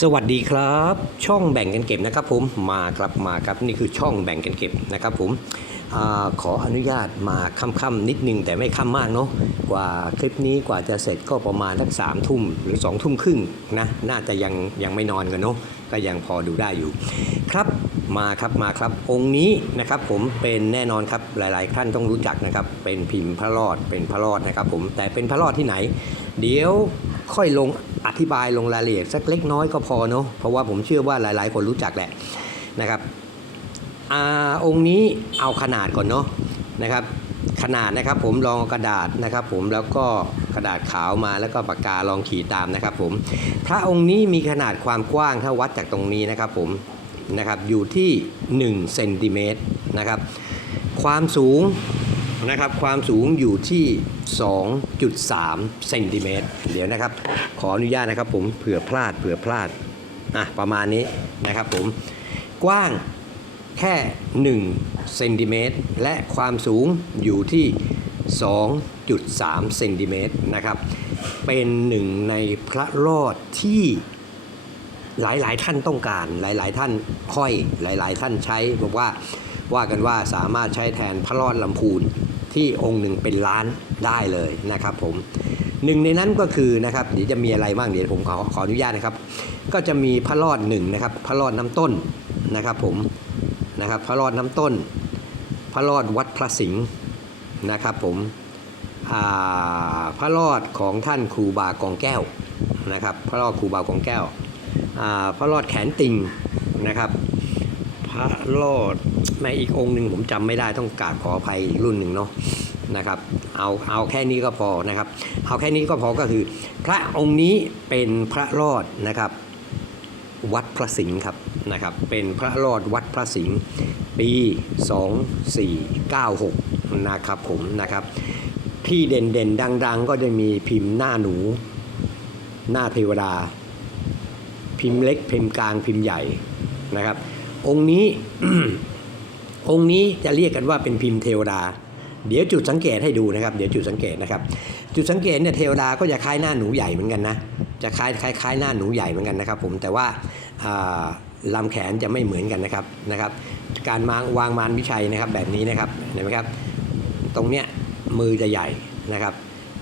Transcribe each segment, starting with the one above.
สวัสดีครับ ช่องแบ่งกันเก็บนะครับผมมาครับมาครับนี่คือช่องแบ่งกันเก็บนะครับผมอขออนุญาตมาค่ำๆนิดนึงแต่ไม่ค่ำมากเนาะกว่าคลิปนี้กว่าจะเสร็จก็ประมาณสักสามทุ่มหรือสองทุ่มครึ่งนะน่าจะยังยังไม่นอนกันเนาะก็ยังพอดูได้อยู่ ครับมาครับมาครับองค์นี้นะครับผมเป็นแน่นอนครับหลายๆท่านต้องรู้จักนะครับเป็นพิมพ์พระรอดเป็นพระรอดนะครับผมแต่เป็นพระรอดที่ไหน เดี๋ยว ค่อยลงอธิบายลงรายละเอียดสักเล็กน้อยก็พอเนาะเพราะว่าผมเชื่อว่าหลาย ๆ คนรู้จักแหละนะครับอาองค์นี้เอาขนาดก่อนเนาะนะครับ ขนาดนะครับผมลองกระดาษนะครับผมแล้วก็กระดาษขาวมาแล้วก็ปากกาลองขีดตามนะครับผมพระองค์นี้มีขนาดความกว้างถ้าวัดจากตรงนี้นะครับผมนะครับอยู่ที่1เซนติเมตรนะครับความสูงนะครับความสูงอยู่ที่ 2.3เซนติเมตรเดี๋ยวนะครับ ขออนุญาตนะครับผมเผื่อพลาดเผื่อพลาดอะประมาณนี้นะครับผมกว้างแค่1เซนติเมตรและความสูงอยู่ที่ 2.3เซนติเมตรนะครับ เป็นหนึ่งในพระรอดที่หลายๆ ท่านต้องการ หลาย ๆ ท่านค่อย หลาย ๆ ท่านใช้ บอกว่าว่ากันว่าสามารถใช้แทนพระรอดลำพูน ที่องค์หนึ่งเป็นล้านได้เลยนะครับผมหนึ่งในนั้นก็คือนะครับเดี๋ยวจะมีอะไรบ้างเดี๋ยวผมขอขออนุญาตนะครับ ก็จะมีพระรอดหนึ่งนะครับพระรอดน้ำต้นนะครับผมนะครับพระรอดน้ำต้น พระรอดวัดพระสิงห์นะครับผมพระรอดของท่านครูบากองแก้วนะครับ พระรอดครูบากองแก้วพระรอดแขนติงนะครับ พระรอดแม่อีกองค์หนึ่งผมจำไม่ได้ต้องกราบขออภัยอีกรุ่นหนึ่งเนาะนะครับเอาเอาแค่นี้ก็พอนะครับ เอาแค่นี้ก็พอก็คือ พระองค์นี้เป็นพระรอดนะครับ วัดพระสิงห์ครับนะครับ เป็นพระรอดวัดพระสิงห์ปี 2496 นะครับผมนะครับ ที่เด่นเด่นดัง ๆ ก็จะมีพิมพ์หน้าหนู หน้าเทวดา พิมพ์เล็กพิมพ์กลางพิมพ์ใหญ่นะครับ องค์นี้องค์นี้จะเรียกกันว่าเป็นพิมพ์เทวดา เดี๋ยวจุดสังเกตให้ดูนะครับ เดี๋ยวจุดสังเกตนะครับ จุดสังเกตเนี่ยเทวดาก็จะคล้ายหน้าหนูใหญ่เหมือนกันนะ จะคล้ายคล้ายคล้ายหน้าหนูใหญ่เหมือนกันนะครับ ผมแต่ว่าลำแขนจะไม่เหมือนกันนะครับนะครับ การาวางมารวิชัยนะครับแบบนี้นะครับเห็นไหมครับ ตรงเนี้ยมือจะใหญ่นะครับ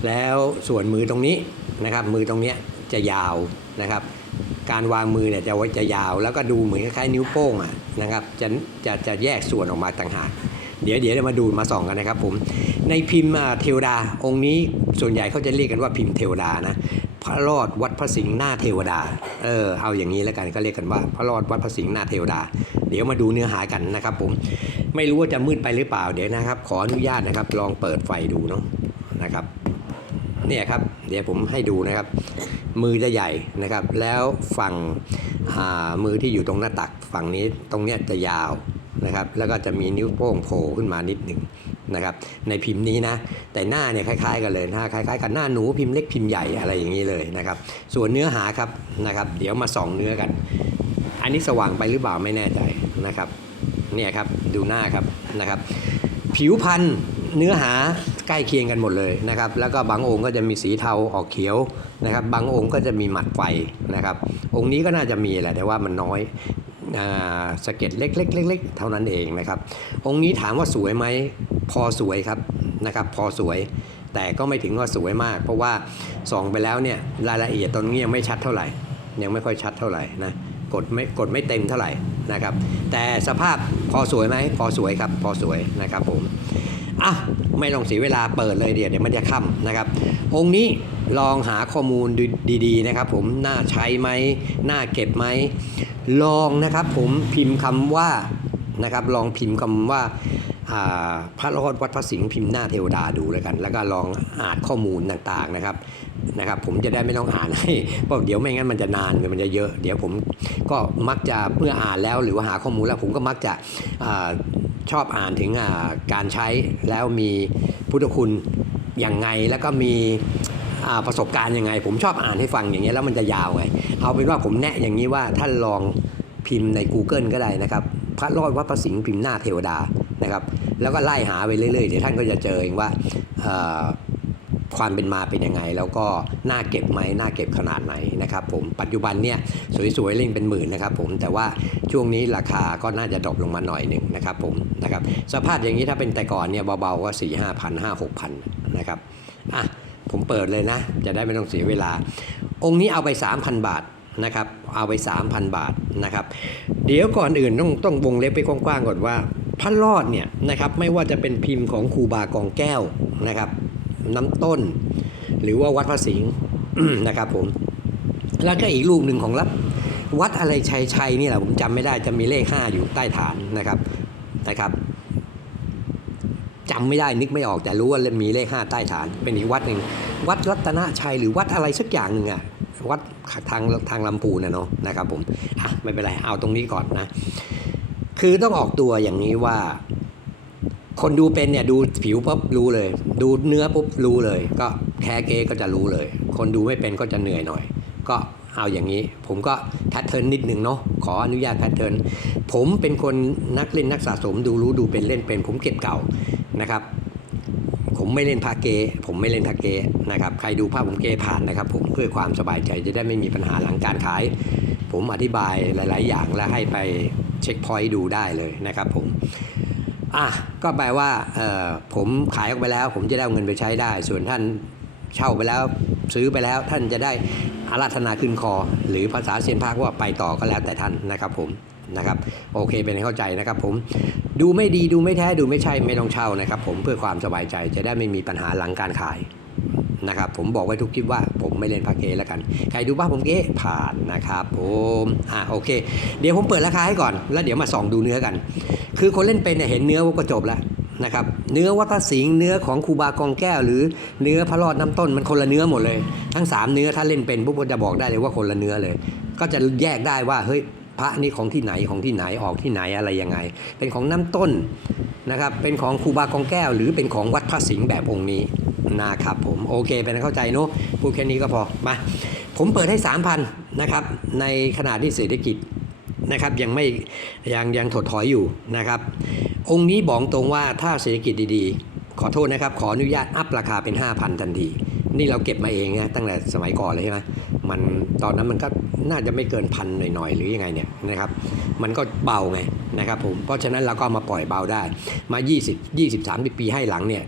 แล้วส่วนมือตรงนี้นะครับ มือตรงเนี้ยจะยาวนะครับ การวางมือเนี่ยจะจะยาวแล้วก็ดูเหมือนคล้ายนิ้วโป้งอะนะครับจะจะจะแยกส่วนออกมาต่างหากเดี๋ยวเดี๋ยวเรามาดูมาส่องกันนะครับผมในพิมพ์เทวดาองค์นี้ส่วนใหญ่เขาจะเรียกกันว่าพิมพ์เทวดานะพระรอดวัดพระสิงห์หน้าเทวดา เออ เอาอย่างนี้แล้วกันก็เรียกกันว่า พระรอดวัดพระสิงห์หน้าเทวดา เดี๋ยวมาดูเนื้อหากันนะครับผม ไม่รู้ว่าจะมืดไปหรือเปล่า เดี๋ยวนะครับ ขออนุญาตนะครับ ลองเปิดไฟดูเนาะนะครับ เนี่ยครับ เดี๋ยวผมให้ดูนะครับ มือจะใหญ่นะครับ แล้วฝั่งอ่ามือที่อยู่ตรงหน้าตักฝั่งนี้ตรงเนี้ยจะยาวนะครับ แล้วก็จะมีนิ้วโป้งโผล่ขึ้นมานิดหนึ่งนะครับ ในพิมพ์นี้นะ แต่หน้าเนี่ยคล้ายๆกันเลยน้าคล้ายๆกันหน้าหนูพิมพ์เล็กพิมพ์ใหญ่อะไรอย่างนี้เลยนะครับ ส่วนเนื้อหาครับนะครับ เดี๋ยวมาส่องเนื้อกัน อันนี้สว่างไปหรือเปล่าไม่แน่ใจนะครับ เนี่ยครับดูหน้าครับนะครับ ผิวพันธุ์ เนื้อหาใกล้เคียงกันหมดเลยนะครับ แล้วก็บางองค์ก็จะมีสีเทาออกเขียวนะครับ บางองค์ก็จะมีหมัดไฟนะครับ องค์นี้ก็น่าจะมีแหละแต่ว่ามันน้อยสเก็ดเล็กๆเล็กๆเท่านั้นเองนะครับ องค์นี้ถามว่าสวยไหมพอสวยครับนะครับ พอสวยแต่ก็ไม่ถึงว่าสวยมาก เพราะว่าส่องไปแล้วเนี่ยรายละเอียดตรงนี้ยังไม่ชัดเท่าไหร่ ยังไม่ค่อยชัดเท่าไหร่นะ กดไม่กดไม่เต็มเท่าไหร่นะครับ แต่สภาพพอสวยไหมพอสวยครับพอสวยนะครับผมอะไม่ต้องเสียเวลาเปิดเลยเดี๋ยวเดี๋ยวมันจะค่ำนะครับ องค์นี้ลองหาข้อมูลด,ดีๆนะครับ ผมน่าใช้ไหมน่าเก็บไหมลองนะครับ ผมพิมพ์คำว่านะครับ ลองพิมพ์คำว่าอ่าพระรอดวัดพระสิงห์พิมพ์หน้าเทวดาดูแล้วกัน แล้วก็ลองอ่านข้อมูลต่างๆนะครับ นะครับผมจะได้ไม่ต้องอ่านให้เพราะเดี๋ยวไม่งั้นมันจะนานมันจะเยอะ เดี๋ยวผมก็มักจะเมื่ออ่านแล้วหรือว่าหาข้อมูลแล้วผมก็มักจะอชอบอ่านถึงการใช้แล้วมีพุทธคุณอย่างไงแล้วก็มีประสบการณ์ยังไง ผมชอบอ่านให้ฟังอย่างเงี้ยแล้วมันจะยาวไงเอาเป็นว่าผมแนะอย่างนี้ว่าท่านลองพิมพ์ใน Google ก็ได้นะครับพระรอดวัดพระสิงห์พิมพ์หน้าเทวดานะครับ แล้วก็ไล่หาไปเรื่อยๆเดี๋ยวท่านก็จะเจอเองว่า ความเป็นมาเป็นยังไง แล้วก็น่าเก็บไหมน่าเก็บขนาดไหนนะครับผมปัจจุบันเนี่ยสวยๆเล่นเป็นหมื่นนะครับผมแต่ว่าช่วงนี้ราคาก็น่าจะดรอปลงมาหน่อยหนึ่งนะครับผมนะครับสภาพอย่างนี้ถ้าเป็นแต่ก่อนเนี่ยเบาๆก็สี่ห้าพันห้าหกพันนะครับอะผมเปิดเลยนะ จะได้ไม่ต้องเสียเวลา องค์นี้เอาไป 3,000 บาทนะครับ เอาไป 3,000 บาทนะครับ เดี๋ยวก่อนอื่นต้องต้องวงเล็บไปกว้างๆก่อนว่าพระรอดเนี่ยนะครับไม่ว่าจะเป็นพิมพ์ของครูบากองแก้วนะครับ น้ำต้น หรือว่าวัดพระสิงห์นะครับผม แล้วก็อีกลูกหนึ่งของรัฐวัดอะไรชัยชัยนี่แหละผมจำไม่ได้จะมีเลข 5 อยู่ใต้ฐานนะครับนะครับจำไม่ได้นึกไม่ออกแต่รู้ว่ามีเลข 5 ใต้ฐาน เป็นอีกวัดหนึ่งวัดรัตนชัยหรือวัดอะไรสักอย่างหนึ่งอะวัดทางทางลำพูนะเนาะนะครับผมอะไม่เป็นไรเอาตรงนี้ก่อนนะ คือต้องออกตัวอย่างนี้ว่า คนดูเป็นเนี่ยดูผิวปุ๊บรู้เลย ดูเนื้อปุ๊บรู้เลย ก็แค่เก๊ก็จะรู้เลย คนดูไม่เป็นก็จะเหนื่อยหน่อย ก็เอาอย่างนี้ ผมก็แพทเทิร์นนิดหนึ่งเนาะขออนุญาตแพทเทิร์นผมเป็นคนนักเล่นนักสะสมดูรู้ดูเป็นเล่นเป็น ผมเก็บเก่านะครับผมไม่เล่นพาเก ผมไม่เล่นพาเกนะครับ ใครดูภาพผมเกผ่านนะครับ ผมเพื่อความสบายใจจะได้ไม่มีปัญหาหลังการขาย ผมอธิบายหลาย ๆ อย่างและให้ไปเช็คพอยต์ดูได้เลยนะครับผม อะก็แปลว่าผมขายออกไปแล้ว ผมจะได้เอาเงินไปใช้ได้ ส่วนท่านเช่าไปแล้วซื้อไปแล้วท่านจะได้อาราธนาขึ้นคอ หรือภาษาเซียนภาคว่าไปต่อก็แล้วแต่ท่านนะครับผมนะครับโอเคเป็นเข้าใจนะครับผมดูไม่ดีดูไม่แท้ดูไม่ใช่ไม่ต้องเช่านะครับผมเพื่อความสบายใจจะได้ไม่มีปัญหาหลังการขาย นะครับผมบอกไว้ทุกคลิปว่าผมไม่เล่นพาเกแล้วกัน ใครดูบ้าผมเก้ผ่านนะครับผมอะโอเค เดี๋ยวผมเปิดราคาให้ก่อน แล้วเดี๋ยวมาส่องดูเนื้อกัน คือคนเล่นเป็นเนี่ยเห็นเนื้อก็จบแล้วนะครับเนื้อวัดพระสิงห์เนื้อของครูบากองแก้ว หรือเนื้อพระรอดน้ำต้นมันคนละเนื้อหมดเลย ทั้งสามเนื้อถ้าเล่นเป็นปุ๊บก็จะบอกได้เลยว่าคนละเนื้อเลย ก็จะแยกได้ว่าเฮ้ยพระนี่ของที่ไหนของที่ไหนออกที่ไหนอะไรยังไง เป็นของน้ำต้นนะครับเป็นของครูบากองแก้ว หรือเป็นของวัดพระสิงห์แบบองค์นี้ นะครับผมโอเคเป็นเข้าใจเนอะพูดแค่นี้ก็พอมาผมเปิดให้ 3,000นะครับในขณะที่เศรษฐกิจนะครับยังไม่ยังยังถดถอยอยู่นะครับ องค์นี้บอกตรงว่าถ้าเศรษฐกิจดีๆ ขอโทษนะครับ ขออนุญาตอัพราคาเป็น 5,000 ทันที นี่เราเก็บมาเองนะตั้งแต่สมัยก่อนเลยใช่ไหมมันตอนนั้นมันก็น่าจะไม่เกินพันหน่อยๆ หรือยังไงเนี่ยนะครับ มันก็เบาไงนะครับผมเพราะฉะนั้นเราก็มาปล่อยเบาได้มา 20 20 30 ปีให้หลังเนี่ย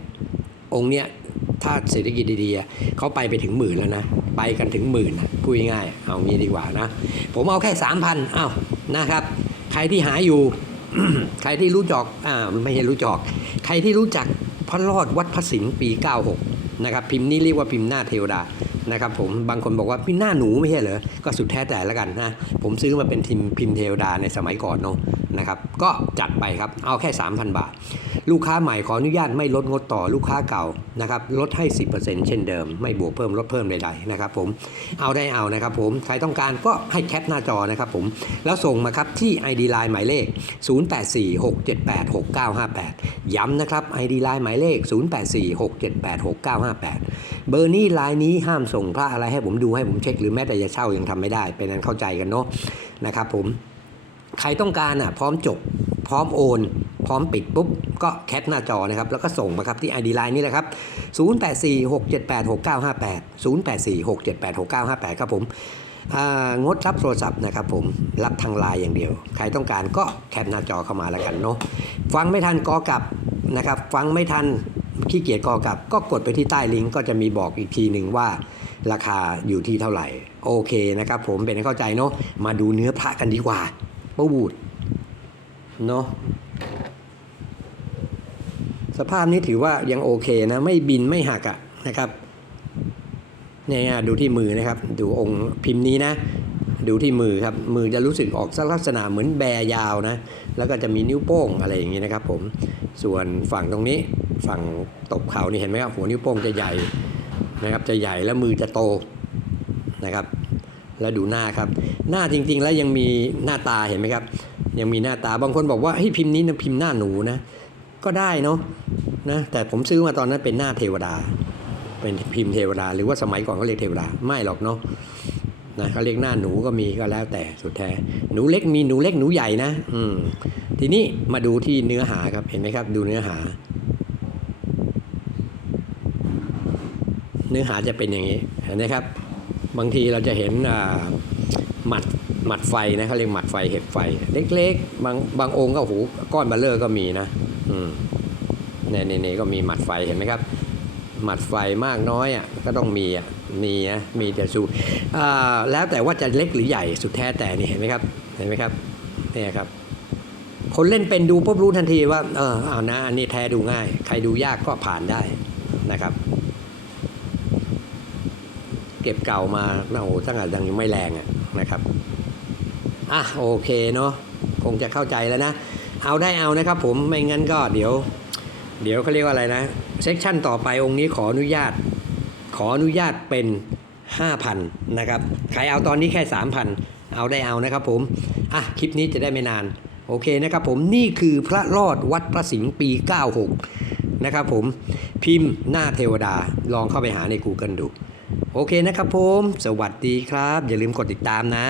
องค์เนี้ย ถ้าเศรษฐกิจดีๆเขาไปไปถึงหมื่นแล้วนะ ไปกันถึงหมื่นนะพูดง่ายๆเอางี้ดีกว่านะ ผมเอาแค่สามพันอ้าวนะครับ ใครที่หาอยู่ ใครที่รู้จอกอ่าไม่ใช่รู้จอก ใครที่รู้จักพระรอดวัดพระสิงห์ปี 96 นะครับ พิมพ์นี้เรียกว่าพิมพ์หน้าเทวดา นะครับผมบางคนบอกว่าพิมพ์หน้าหนูไม่ใช่เหรอ ก็สุดแท้แต่ละกันนะ ผมซื้อมาเป็นพิมพิมเทวดาในสมัยก่อนเนาะนะครับ ก็จัดไปครับ เอาแค่ 3,000 บาท ลูกค้าใหม่ขออนุญาตไม่ลดงดต่อลูกค้าเก่านะครับ ลดให้ 10%เช่นเดิม ไม่บวกเพิ่มลดเพิ่มใดๆนะครับผม เอาได้เอานะครับผม ใครต้องการก็ให้แคปหน้าจอนะครับผม แล้วส่งมาครับที่ ID Line หมายเลข 0846786958 ย้ำนะครับ ID Line หมายเลข 0846786958 เบอร์นี้ไลน์นี้ห้ามส่งพระอะไรให้ผมดูให้ผมเช็คหรือแม้แต่จะเช่ายังทำไม่ได้ เป็นนั้นเข้าใจกันเนาะนะครับผมใครต้องการอะพร้อมจบพร้อมโอน พร้อมปิดปุ๊บ ก็แคปหน้าจอนะครับ แล้วก็ส่งมาครับที่ ID Line นี่แหละครับ 0846786958 0846786958 ครับผมงดรับโทรศัพท์นะครับผมรับทางไลน์อย่างเดียว ใครต้องการก็แคปหน้าจอเข้ามาแล้วกันเนาะฟังไม่ทันกอกลับนะครับ ฟังไม่ทัน ขี้เกียจกอกลับก็กดไปที่ใต้ลิงก์ก็จะมีบอกอีกทีหนึ่งว่า ราคาอยู่ที่เท่าไหร่ โอเคนะครับ ผมเป็นให้เข้าใจเนาะมาดูเนื้อพระกันดีกว่าปูบูดเนาะสภาพนี้ถือว่ายังโอเคนะ ไม่บินไม่หักอะนะครับเนี่ยดูที่มือนะครับ ดูองค์พิมพ์นี้นะ ดูที่มือครับ มือจะรู้สึกออกลักษณะเหมือนแบยาวนะ แล้วก็จะมีนิ้วโป้งอะไรอย่างนี้นะครับ ผมส่วนฝั่งตรงนี้ ฝั่งตบเข่านี่เห็นไหมครับหัวนิ้วโป้งจะใหญ่นะครับจะใหญ่แล้วมือจะโตนะครับ แล้วดูหน้าครับ หน้าจริง ๆ แล้วยังมีหน้าตาเห็นไหมครับ ยังมีหน้าตาบางคนบอกว่าเฮ้ยพิมพ์นี้นะพิมพ์หน้าหนูนะก็ได้เนาะนะแต่ผมซื้อมาตอนนั้นเป็นหน้าเทวดา เป็นพิมพ์เทวดา หรือว่าสมัยก่อนเขาเรียกเทวดาไม่หรอกเนาะนะเขาเรียกหน้าหนูก็มีก็แล้วแต่สุดแท้ หนูเล็กมีหนูเล็กหนูใหญ่นะ อืมทีนี้มาดูที่เนื้อหาครับเห็นไหมครับ ดูเนื้อหา เนื้อหาจะเป็นอย่างนี้เห็นไหมครับ บางทีเราจะเห็นหมัดหมัดไฟนะเขาเรียกหมัดไฟเห็บไฟ เล็กๆ บางบางองค์ก็โอ้โหก้อนเบลเลอร์ก็มีนะอืมเนี่ยนี่นี่ก็มีหมัดไฟเห็นไหมครับ หมัดไฟมากน้อยอะก็ต้องมีอะมีนะมีแต่สูอ่าแล้วแต่ว่าจะเล็กหรือใหญ่สุดแท้แต่นี่เห็นไหมครับเห็นไหมครับเนี่ยครับ คนเล่นเป็นดูปุ๊บรู้ทันทีว่าเออเอานะอันนี้แท้ดูง่าย ใครดูยากก็ผ่านได้นะครับ เก็บเก่ามาโอ้โหตั้งแต่ยังไม่แรงนะครับอะโอเคเนาะคงจะเข้าใจแล้วนะ เอาได้เอานะครับผมไม่งั้นก็เดี๋ยว เดี๋ยวเขาเรียกว่าอะไรนะเซกชันต่อไปองค์นี้ขออนุญาต ขออนุญาตเป็น 5,000 นะครับใครเอาตอนนี้แค่ 3,000 เอาได้เอานะครับผมอะคลิปนี้จะได้ไม่นาน โอเคนะครับผมนี่คือพระรอดวัดพระสิงห์ปี 96 นะครับผมพิมพ์หน้าเทวดาลองเข้าไปหาใน Google ดู โอเคนะครับผม สวัสดีครับ อย่าลืมกดติดตามนะ